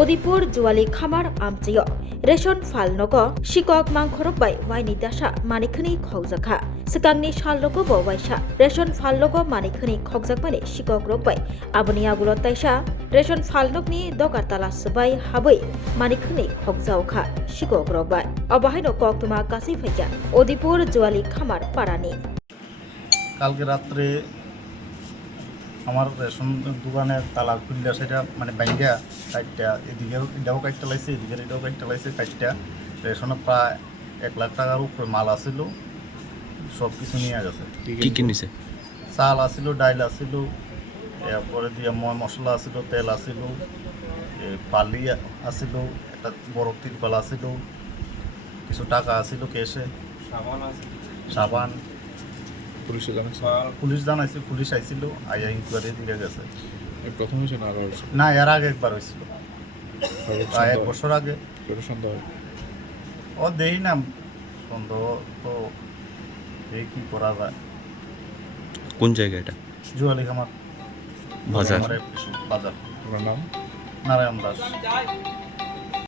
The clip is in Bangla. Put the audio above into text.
অদিপুর জুয়ালি খামার আমচিয় রেশন ফালনগ শিকক মাংখরক বাই ওয়াইনি দাসা মানিখনি খকজাখা সিকাংনি সালনগ bo waisa রেশন ফালনগ মানিখনি খকজাকমানি শিকক রকবাই আবনি আগুলো তাইসা রেশন ফালনগনি দকারতালা সবাই হাবই মানিখনি খকজাওখা শিকক রকবাই অবাহাইনো কক্তমা কাসি ফাইয়া অদিপুর জুয়ালি খামার পারানি কালকে রাত্রে আমার রেশন দোকানের তালা খুললে সেটা মানে ব্যাঙ্গা কাইটটা এদিকে এটাও কাইটটা লাইছে এদিকে এটাও কাইটটা লাইছে কাইটটা রেশনে প্রায় 1 লাখ টাকার উপরে মাল আসিল, সব কিছু নিয়ে গেছে। কি কি নিছে? চাল আসিল, ডাইল আসিল, এরপরে দিয়ে ময় মশলা আসিল, তেল আসিল, পালি আসিল, একটা বড় তিরপাল আসিল, কিছু টাকা আসিল ক্যাশে, সাবান। পুলিশ জানাইছে, পুলিশ আইছিল, আইয়া ইনকোয়ারি দিয়ে গেছে। প্রথম হয়েছে না আরো হয়েছে? না, এর আগে একবার হয়েছিল, প্রায় 1 বছর আগে। সন্দেহ ও দেই না, সন্দেহ তো দেখি কি করা যায়। কোন জায়গা এটা? জুয়ালি খামার বাজার। বাজার। আপনার নাম? নারায়ণ দাস।